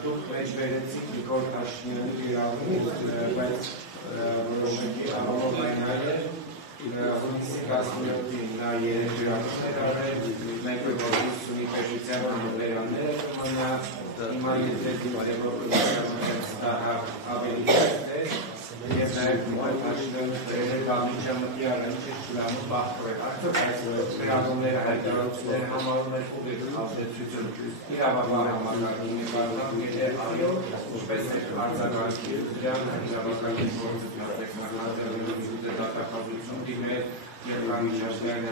Դուք մեջբերեցիք Նիկոլ Փաշինյանի իրավունք, բայց որոշակի առումով այն այլ է, հունիսի 17-ին նա երեք իրավունքներ արել, մենք որպես ունի պետության համալերաններ մնա, հիմա եթե ավելի է, և նաև Նիկոլ Փաշինյանը Դավիթյանի առաջին շուրանում բախվել, արդյոք այս իրավունքները հայտարարությունները համարում են ուղիղ ազդեցություն իրավական համակարգի նկատմամբ այո, ինչպես է արձագանքի դրան իրավական գործընթացը դատախազություն դիմել և Ռամիջաշվիլյան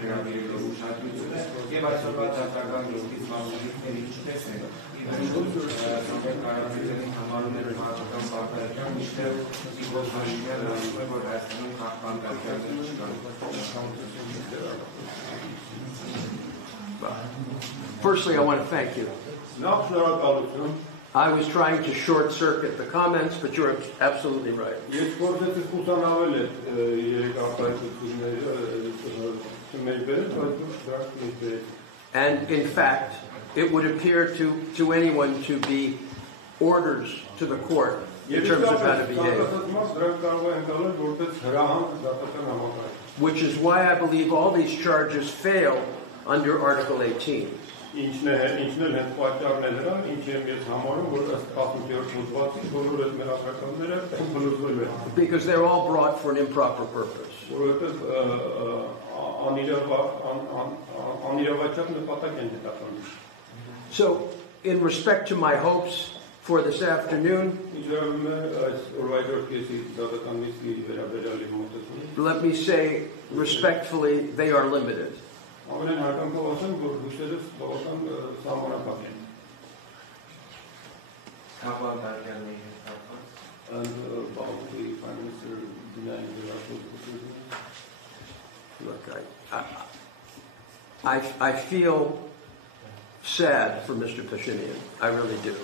հրավիրելու ուշադրությունը և այսօրվա դատական գործից մասնագետների ինչպես է Սամվել Կարապետյանի համարում է մարդկան պարտադրական միշտև Նիկոլ Փաշինյանը ասում է, որ Հայաստանում քաղաքական դատականներ չկան։ Firstly, I want to thank you. I was trying to short circuit the comments, but you're absolutely right. And in fact, it would appear to anyone to be orders to the court in terms of how to behave. Which is why I believe all these charges fail under Article 18. Because they're all brought for an improper purpose. So, in respect to my hopes for this afternoon, let me say respectfully, they are limited. Look, I feel sad for Mr. Pashinyan. I really do.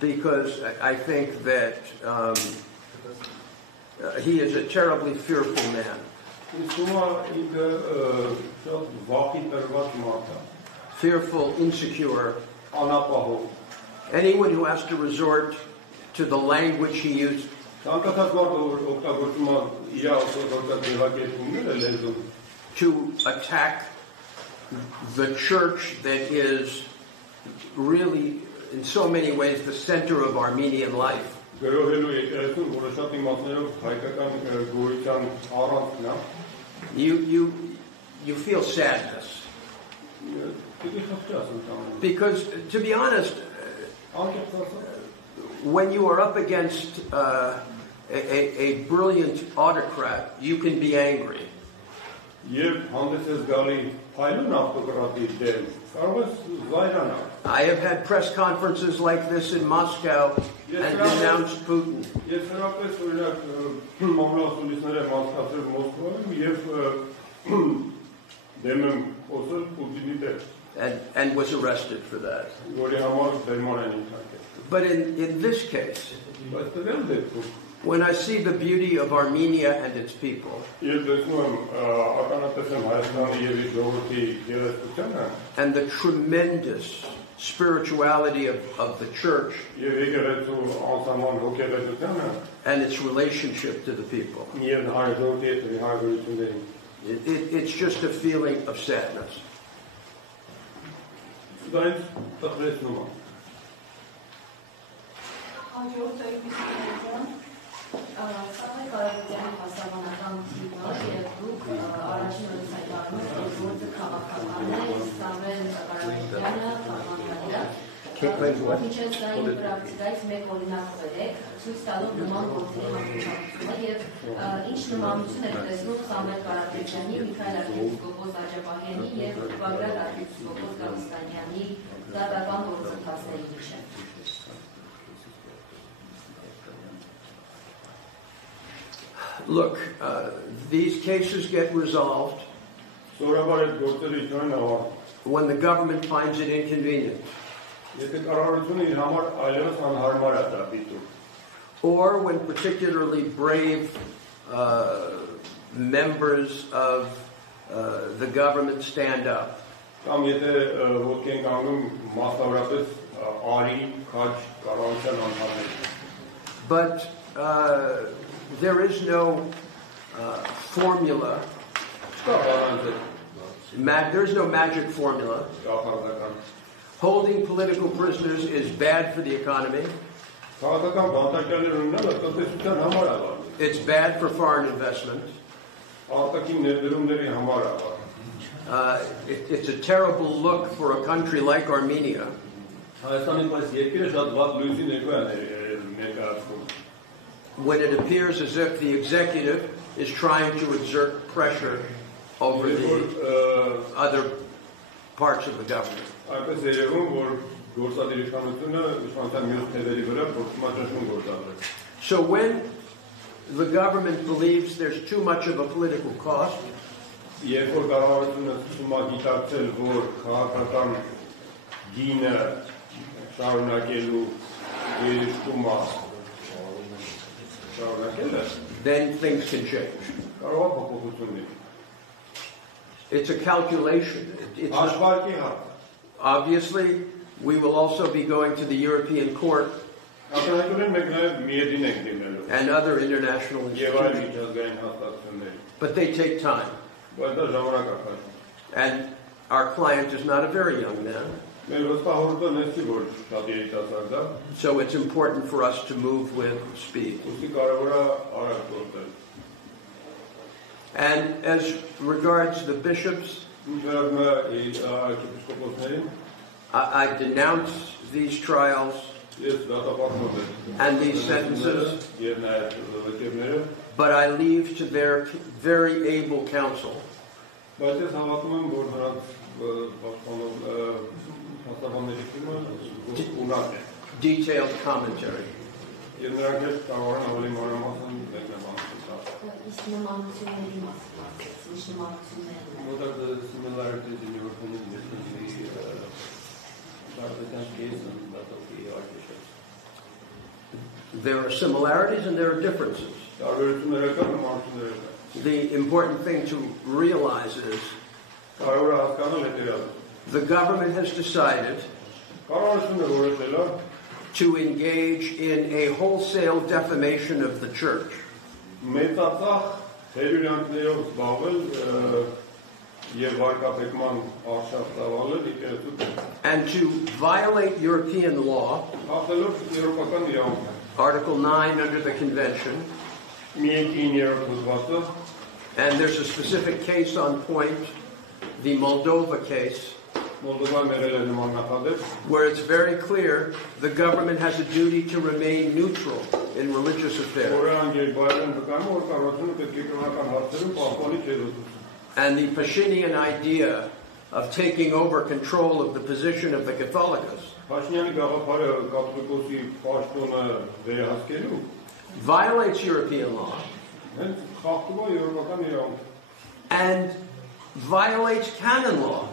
Because I think that he is a terribly fearful man. Fearful, insecure. Anyone who has to resort to the language he used to attack the church that is really, in so many ways, the center of Armenian life. You feel sadness. Because, to be honest, when you are up against a brilliant autocrat, you can be angry. I have had press conferences like this in Moscow and denounced Putin. And was arrested for that. But in this case, when I see the beauty of Armenia and its people, and the tremendous spirituality of the church, and its relationship to the people, it's just a feeling of sadness. Սամվել Կարապետյանի հասարակական թիմը և դուք առաջինորդ հայտարարում եք, որ գործը քաղաքական է, Սամվել Կարապետյանը քաղաքականները միջազգային պրակտիկայից մեկ օրինակ բերեք, ցույց տալով նման գործերի համապատասխանությունը և ինչ նմանություն եք տեսնում Սամվել Կարապետյանի, Միքայել arczepiskopos Աջապահյանի և Բագրատ arczepiskopos Գալստանյանի դատական գործընթացների միջև։ Look, these cases get resolved when the government finds it inconvenient. or when particularly brave members of the government stand up. But there is no formula. There's no magic formula. Holding political prisoners is bad for the economy. It's bad for foreign investment. It's a terrible look for a country like Armenia. When it appears as if the executive is trying to exert pressure over the other parts of the government. So when the government believes there's too much of a political cost, then things can change. It's a calculation. Obviously, we will also be going to the European Court and other international institutions. But they take time. And our client is not a very young man. So it's important for us to move with speed. And as regards the bishops, I denounce these trials and these sentences, but I leave to their very able counsel detailed commentary. What are the similarities in your opinion between the case and that of the archbishops? There are similarities and there are differences. The important thing to realize is the government has decided to engage in a wholesale defamation of the church. And to violate European law, Article 9 under the Convention, and there's a specific case on point, the Moldova case, where it's very clear the government has a duty to remain neutral in religious affairs. And the Pashinyan idea of taking over control of the position of the Catholicos violates European law and violates canon law.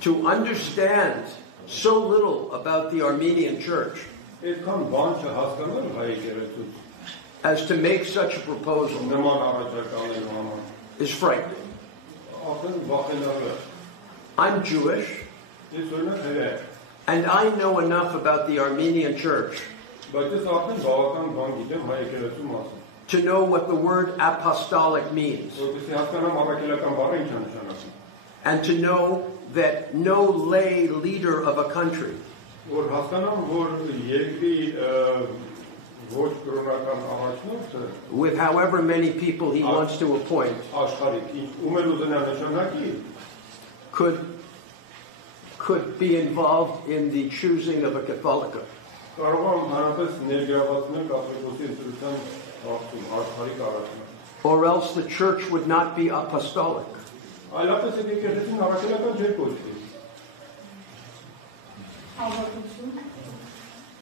To understand so little about the Armenian church as to make such a proposal is frightening. I'm Jewish, and I know enough about the Armenian church to know what the word apostolic means, and to know that no lay leader of a country with however many people he wants to appoint could be involved in the choosing of a Catholica. Or else the church would not be apostolic. How